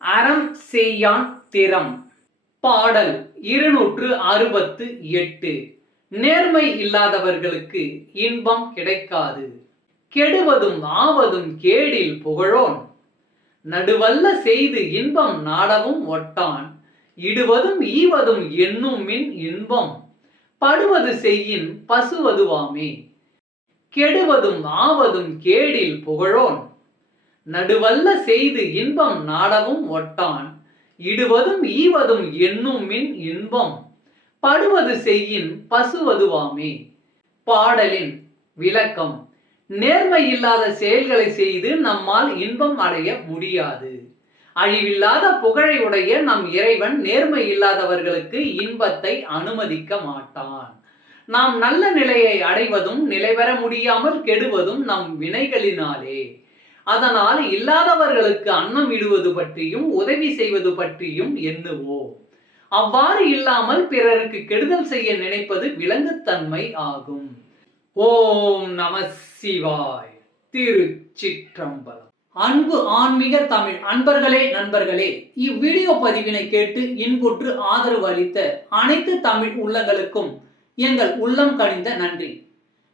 அறம் செய்யான் திறம். பாடல் இருநூற்று அறுபத்து எட்டு. நேர்மை இல்லாதவர்களுக்கு இன்பம் கிடைக்காது. கெடுவதும் ஆவதும் கேடில் புகழோன். நடுவல்ல செய்து இன்பம் நாடவும் ஒட்டான். இடுவதும் ஈவதும் என்னும் மின் இன்பம். படுவது செய்யின் பசுவதுவாமே. கெடுவதும் ஆவதும் கேடில் புகழோன். நடுவல்ல செய்து இன்பம் நாடவும் ஒட்டான். இடுவதும் ஈவதும் என்னும் மின் இன்பம். படுவது செய்யின் பசுவதுவாமே. பாடலின் விளக்கம். நேர்மை இல்லாத செயல்களை செய்து நம்மால் இன்பம் அடைய முடியாது. அழிவில்லாத புகழை உடைய நம் இறைவன் நேர்மை இல்லாதவர்களுக்கு இன்பத்தை அனுமதிக்க மாட்டான். நாம் நல்ல நிலையை அடைவதும் நிலைபெற முடியாமல் கெடுவதும் நம் வினைகளினாலே. அதனால் இல்லாதவர்களுக்கு அன்னம் இடுவது பற்றியும் உதவி செய்வது பற்றியும் எண்ணுவோம். அவ்வாறு இல்லாமல் பிறருக்கு கெடுதல் செய்ய நினைப்பது விலங்குத்தன்மை ஆகும். ஓம் நம சிவாய். திருச்சிற்றம்பலம். அன்பு ஆன்மீக தமிழ் அன்பர்களே நண்பர்களே இவ்வீடியோ பதிவினை கேட்டு இன்புற்று ஆதரவு அளித்த அனைத்து தமிழ் உள்ளங்களுக்கும் எங்கள் உள்ளம் கனிந்த நன்றி.